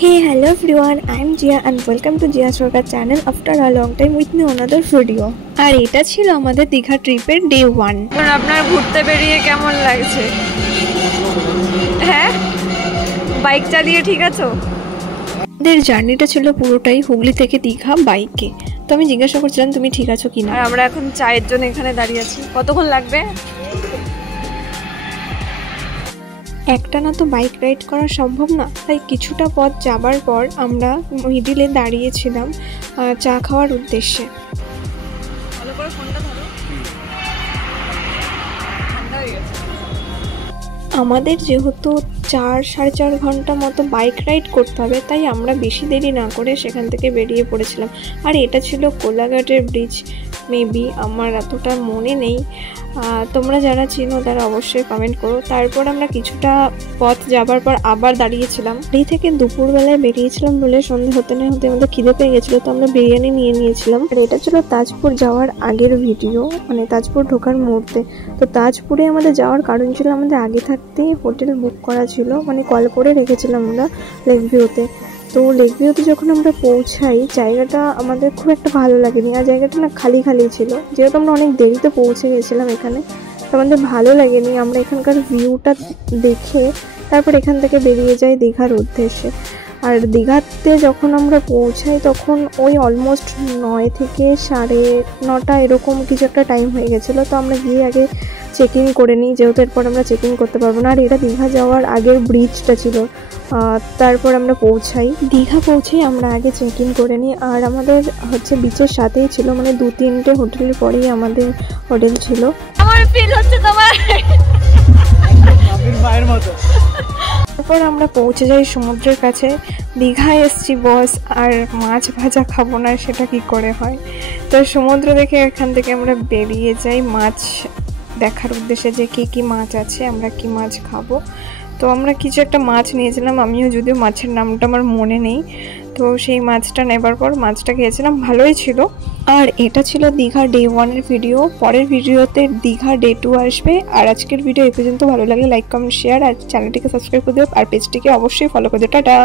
Hey, hello everyone, I am Jia and welcome to Jia's Workout channel after a long time with me another video. আর এটা ছিল আমাদের দীঘা ট্রিপের day 1। আপনার ঘুরতে বেরিয়ে কেমন লাগছে? হ্যাঁ, বাইক চালিয়ে ঠিক আছে? আমাদের জার্নিটা ছিল পুরোটাই হুগলি থেকে দীঘা বাইকে। তো আমি জিজ্ঞাসা করছিলাম তুমি ঠিক আছো কিনা। আর আমরা এখন চায়ের জন্য এখানে দাঁড়িয়ে আছি। কতক্ষণ লাগবে? একটানা তো বাইক রাইড করা সম্ভব না, তাই কিছুটা পথ যাবার পর আমরা মিডিলে দাঁড়িয়েছিলাম চা খাওয়ার উদ্দেশ্যে। ভালো করে ফোনটা ধরো। ঠান্ডা হয়ে গেছে। আমাদের যেহেতু 4-4.5 ঘন্টা মতো বাইক রাইড করতে হবে, তাই আমরা বেশি দেরি না করে সেখান থেকে বেরিয়ে পড়েছিলাম। আর এটা ছিল কোলাঘাটের ব্রিজ, মেবি আমার এতটা মনে নেই। তোমরা যারা চিনো তারা অবশ্যই কমেন্ট করো। তারপর আমরা কিছুটা পথ যাবার পর আবার দাঁড়িয়েছিলাম। এই থেকে দুপুরবেলায় বেরিয়েছিলাম বলে সন্ধ্যে হতে না হতে আমাদের খিদে পেয়ে গেছিলো, তো আমরা বিরিয়ানি নিয়ে নিয়েছিলাম। আর এটা ছিল তাজপুর যাওয়ার আগের ভিডিও, মানে তাজপুর ঢোকার মুহূর্তে। তো তাজপুরে আমাদের যাওয়ার কারণ ছিল আমাদের আগে থাকতেই হোটেল বুক করা ছিল, মানে কল করে রেখেছিলাম আমরা লেক ভিউতে। তো লেক ভিউতে যখন আমরা পৌঁছাই, জায়গাটা আমাদের খুব একটা ভালো লাগেনি। আর জায়গাটা না খালি খালি ছিল, যেহেতু আমরা অনেক দেরিতে পৌঁছে গেছিলাম এখানে, তো আমাদের ভালো লাগেনি। আমরা এখানকার ভিউটা দেখে তারপর এখান থেকে বেরিয়ে যাই দীঘার উদ্দেশ্যে। আর দীঘাতে যখন আমরা পৌঁছাই তখন ওই অলমোস্ট 9 থেকে 9:30 এরকম কিছু একটা টাইম হয়ে গেছিলো। তো আমরা গিয়ে আগে চেক ইন করে নিই, যেহেতু এরপর আমরা চেক ইন করতে পারবো না। আর এটা দীঘা যাওয়ার আগের ব্রিজটা ছিল। তারপর আমরা পৌঁছাই, দীঘা পৌঁছেই আমরা আগে চেক ইন করে নিই। আর আমাদের বিচের সাথেই ছিল, মানে 2-3টে হোটেলের পরেই আমাদের হোটেল ছিল। আমার ফিল হচ্ছে তোমার মায়ের মতো। তারপর আমরা পৌঁছে যাই সমুদ্রের কাছে। দীঘায় এসছি বস, আর মাছ ভাজা খাবো না সেটা কি করে হয়। তো সমুদ্র দেখে এখান থেকে আমরা বেরিয়ে যাই মাছ দেখার উদ্দেশ্যে, যে কী কী মাছ আছে, আমরা কি মাছ খাবো। তো আমরা কিছু একটা মাছ নিয়েছিলাম, আমিও যদিও মাছের নামটা আমার মনে নেই। তো সেই মাছটা নেবার পর মাছটা খেয়েছিলাম, ভালোই ছিল। আর এটা ছিল দীঘা ডে 1-এর ভিডিও। পরের ভিডিওতে দীঘা ডে 2 আসবে। আর আজকের ভিডিও এই পর্যন্ত। ভালো লাগলে লাইক, কমেন্ট, শেয়ার আর চ্যানেলটিকে সাবস্ক্রাইব করে দিও, আর পেজটিকে অবশ্যই ফলো করে দিও। টাটা।